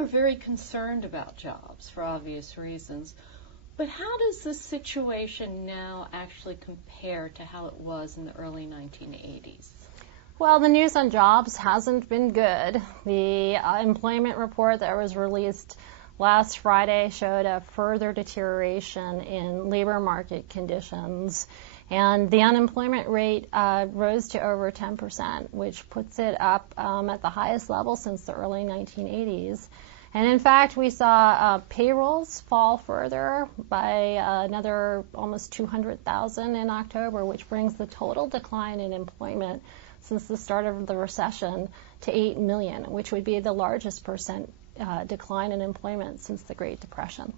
are very concerned about jobs for obvious reasons. But how does the situation now actually compare to how it was in the early 1980s? Well, the news on jobs hasn't been good. The employment report that was released last Friday showed a further deterioration in labor market conditions. And the unemployment rate rose to over 10%, which puts it up at the highest level since the early 1980s. And in fact, we saw payrolls fall further by another almost 200,000 in October, which brings the total decline in employment since the start of the recession to 8 million, which would be the largest decline in employment since the Great Depression.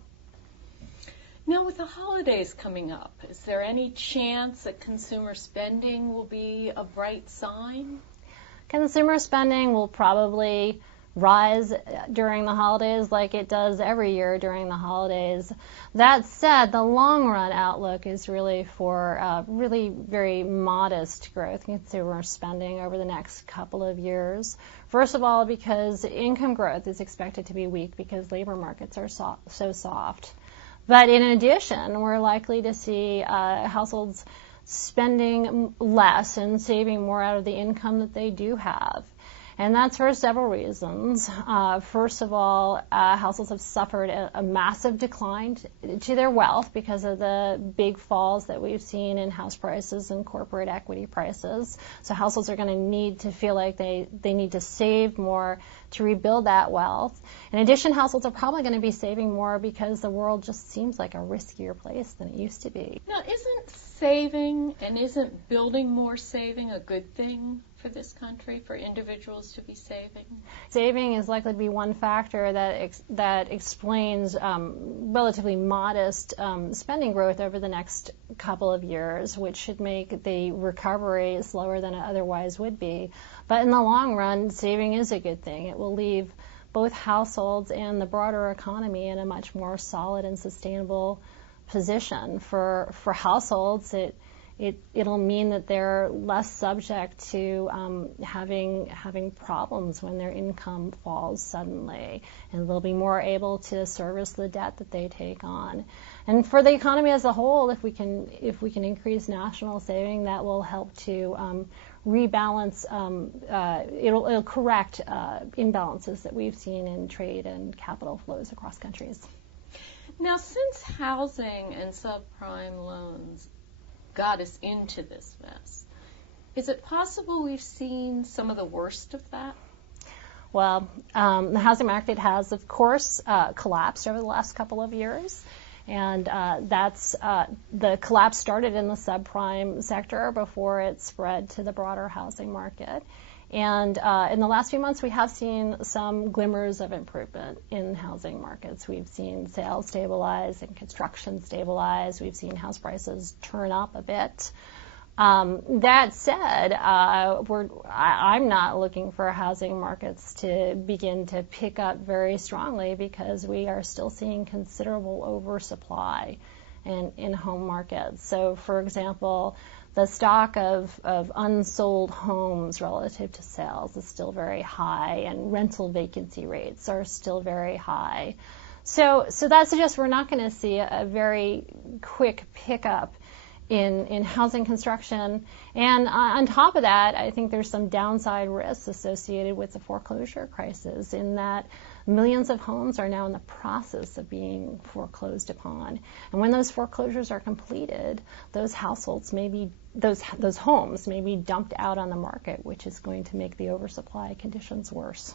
Now, with the holidays coming up, is there any chance that consumer spending will be a bright sign? Consumer spending will probably rise during the holidays like it does every year during the holidays. That said, the long-run outlook is really for really very modest growth in consumer spending over the next couple of years. First of all, because income growth is expected to be weak because labor markets are so soft. But in addition, we're likely to see households spending less and saving more out of the income that they do have. And that's for several reasons. First of all, households have suffered a massive decline to their wealth because of the big falls that we've seen in house prices and corporate equity prices. So households are going to need to feel like they need to save more to rebuild that wealth. In addition, households are probably going to be saving more because the world just seems like a riskier place than it used to be. Now, isn't saving and isn't building more saving a good thing for this country, for individuals to be saving? Saving is likely to be one factor that explains relatively modest spending growth over the next couple of years, which should make the recovery slower than it otherwise would be. But in the long run, saving is a good thing. It will leave both households and the broader economy in a much more solid and sustainable position. For households, it'll mean that they're less subject to having problems when their income falls suddenly, and they'll be more able to service the debt that they take on. And for the economy as a whole, if we can increase national saving, that will help to rebalance. It'll correct imbalances that we've seen in trade and capital flows across countries. Now, since housing and subprime loans got us into this mess, is it possible we've seen some of the worst of that? Well, the housing market has, of course, collapsed over the last couple of years. And the collapse started in the subprime sector before it spread to the broader housing market. And in the last few months, we have seen some glimmers of improvement in housing markets. We've seen sales stabilize and construction stabilize. We've seen house prices turn up a bit. That said, I'm not looking for housing markets to begin to pick up very strongly because we are still seeing considerable oversupply in home markets. So, for example, the stock of unsold homes relative to sales is still very high, and rental vacancy rates are still very high. So that suggests we're not going to see a very quick pickup in housing construction. And on top of that, I think there's some downside risks associated with the foreclosure crisis, in that millions of homes are now in the process of being foreclosed upon. And when those foreclosures are completed, those homes may be dumped out on the market, which is going to make the oversupply conditions worse.